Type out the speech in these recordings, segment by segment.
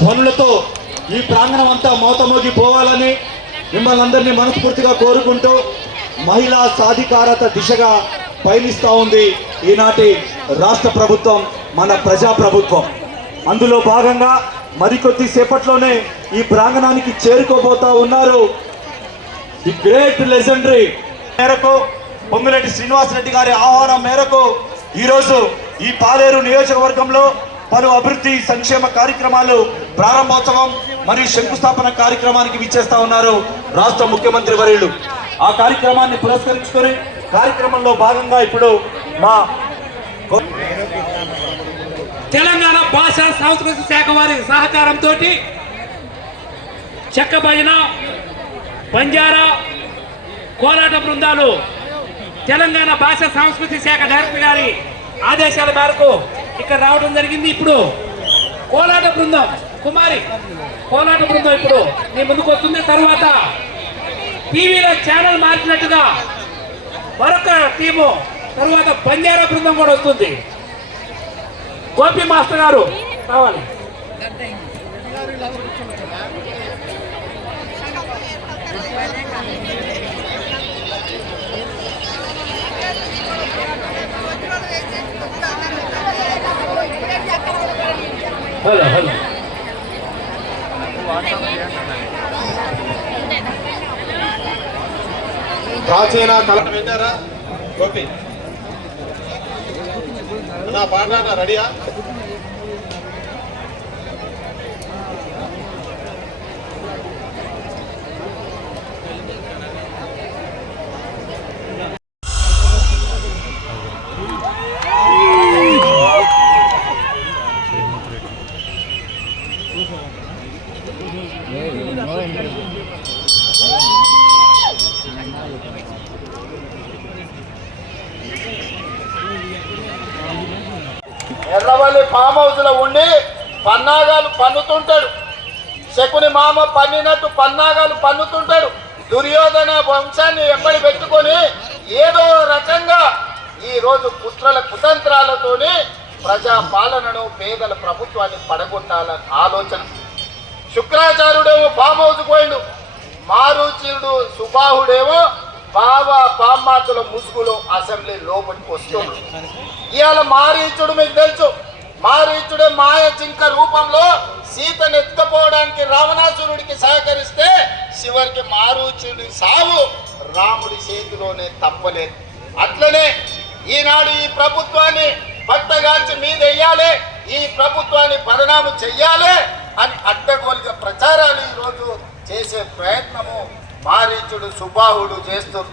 ధ్వనులతో ఈ ప్రాంగణం అంతా మోతమోగిపోవాలని మిమ్మల్ని అందరినీ మనస్ఫూర్తిగా కోరుకుంటూ మహిళా సాధికారత దిశగా పయనిస్తూ ఉంది ఈనాటి రాష్ట్ర ప్రభుత్వం, మన ప్రజా ప్రభుత్వం. అందులో భాగంగా మరికొద్ది సేపట్లోనే ఈ ప్రాంగణానికి చేరుకోబోతా ఉన్నారు ది గ్రేట్ లెజెండరీ మేరకు పొంగులేటి శ్రీనివాసరెడ్డి గారి ఆహ్వానం మేరకు ఈరోజు ఈ పాలేరు నియోజకవర్గంలో పలు అభివృద్ధి సంక్షేమ కార్యక్రమాలు ప్రారంభోత్సవం మరియు శంకుస్థాపన కార్యక్రమానికి విచ్చేస్తా ఉన్నారు రాష్ట్ర ముఖ్యమంత్రి వర్యులు. ఆ కార్యక్రమాన్ని పురస్కరించుకొని కార్యక్రమంలో భాగంగా ఇప్పుడు మా తెలంగాణ భాషా సంస్కృతి శాఖ వారి సహకారంతో చెక్క భజన, బంజారా, కోలాట బృందాలు తెలంగాణ భాషా సంస్కృతి శాఖ డైరెక్టర్ గారి ఆదేశాల మేరకు ఇక్కడ రావడం జరిగింది. ఇప్పుడు కోలాట బృందం కుమారి కోలాట బృందం ఇప్పుడు మీ ముందుకు వస్తుంది. తర్వాత టీవీలో ఛానల్ మార్చినట్టుగా మరొక టీము, తర్వాత బంజారా బృందం కూడా వస్తుంది. గోపి మాస్టర్ గారు కావాలి. హలో హలో ప్రాచీన కళ విన్నారా? గోపి నా పాట రెడీయా? ఎర్రవల్లి ఫామ్ హౌస్ లో ఉండి పన్నాగాలు పన్నుతుంటాడు. శకుని మామ పన్నినట్టు పన్నాగాలు పన్నుతుంటాడు. దుర్యోధన వంశాన్ని ఎంబడి పెట్టుకొని ఏదో రకంగా ఈ రోజు కుట్రల కుతంత్రాలతోని ప్రజా పాలనను, పేదల ప్రభుత్వాన్ని పడగొట్టాలని ఆలోచన. శుక్రాచార్యుడేమో ఫామ్ హౌస్ పోయిండు, మారుచీయుడు సుబాహుడేమో బామ్మాతుల ముసుగులో అసెంబ్లీ లోపలికి వస్తున్నాడు. ఇవాళ మారీచుడు మీకు తెలుసు, మారీచుడే మాయ జింక రూపంలో సీతను ఎత్తుకపోవడానికి రావణాసురుడికి సహకరిస్తే చివరికి మారీచుడి సావు రాముడి చేతిలోనే తప్పలేదు. అట్లనే ఈనాడు ఈ ప్రభుత్వాన్ని పట్టగాల్చి మీదెయ్యాలి, ఈ ప్రభుత్వాన్ని బదనాము చెయ్యాలి అని అడ్డగోలుగా ప్రచారాలు ఈరోజు చేసే ప్రయత్నము మారీచుడు సుబాహుడు చేస్తుంది.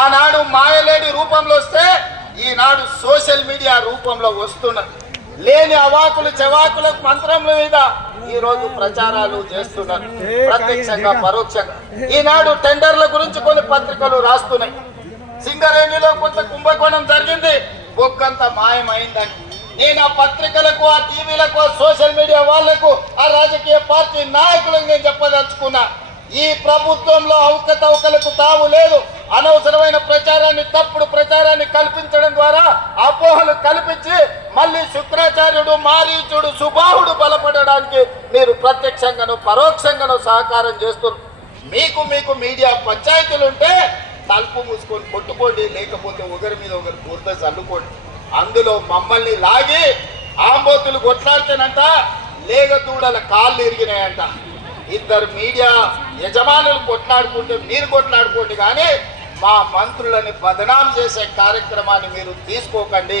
ఆనాడు మాయలేడి రూపంలో వస్తే ఈనాడు సోషల్ మీడియా రూపంలో వస్తున్నారు. లేని అవాకులు చెవాకుల మంత్రముల మీద ఈ రోజు ప్రచారాలు చేస్తున్నారు, ప్రత్యక్షంగా పరోక్షంగా. ఈనాడు టెండర్ల గురించి కొన్ని పత్రికలు రాస్తున్నాయి. సింగరేణిలో కొంత కుంభకోణం జరిగింది, బొక్కంత మాయమైందని. నేను ఆ పత్రికలకు, ఆ టీవీలకు, ఆ సోషల్ మీడియా వాళ్లకు, ఆ రాజకీయ పార్టీ నాయకులకు నేను చెప్పదలుచుకున్నా, ఈ ప్రభుత్వంలో అవకతవకలకు తావు లేదు. అనవసరమైన ప్రచారాన్ని, తప్పుడు ప్రచారాన్ని కల్పించడం ద్వారా అపోహలు కల్పించి మళ్ళీ శుక్రాచార్యుడు, మారీచుడు, సుబాహుడు బలపడడానికి మీరు ప్రత్యక్షంగాను పరోక్షంగాను సహకారం చేస్తున్నారు. మీకు మీడియా పంచాయతీలు ఉంటే తలుపు మూసుకొని కొట్టుకోండి, లేకపోతే ఒకరి మీద ఒకరు బురద చల్లుకోండి. అందులో మమ్మల్ని లాగి ఆంబోతులు కొట్లాడితేనంట లేగదూడల కాళ్ళు ఇరిగినాయంట. ఇద్దరు మీడియా యజమానులు కొట్లాడుకుంటే మీరు కొట్లాడుకోండి, కానీ మా మంత్రులని బదనాం చేసే కార్యక్రమాన్ని మీరు తీసుకోకండి.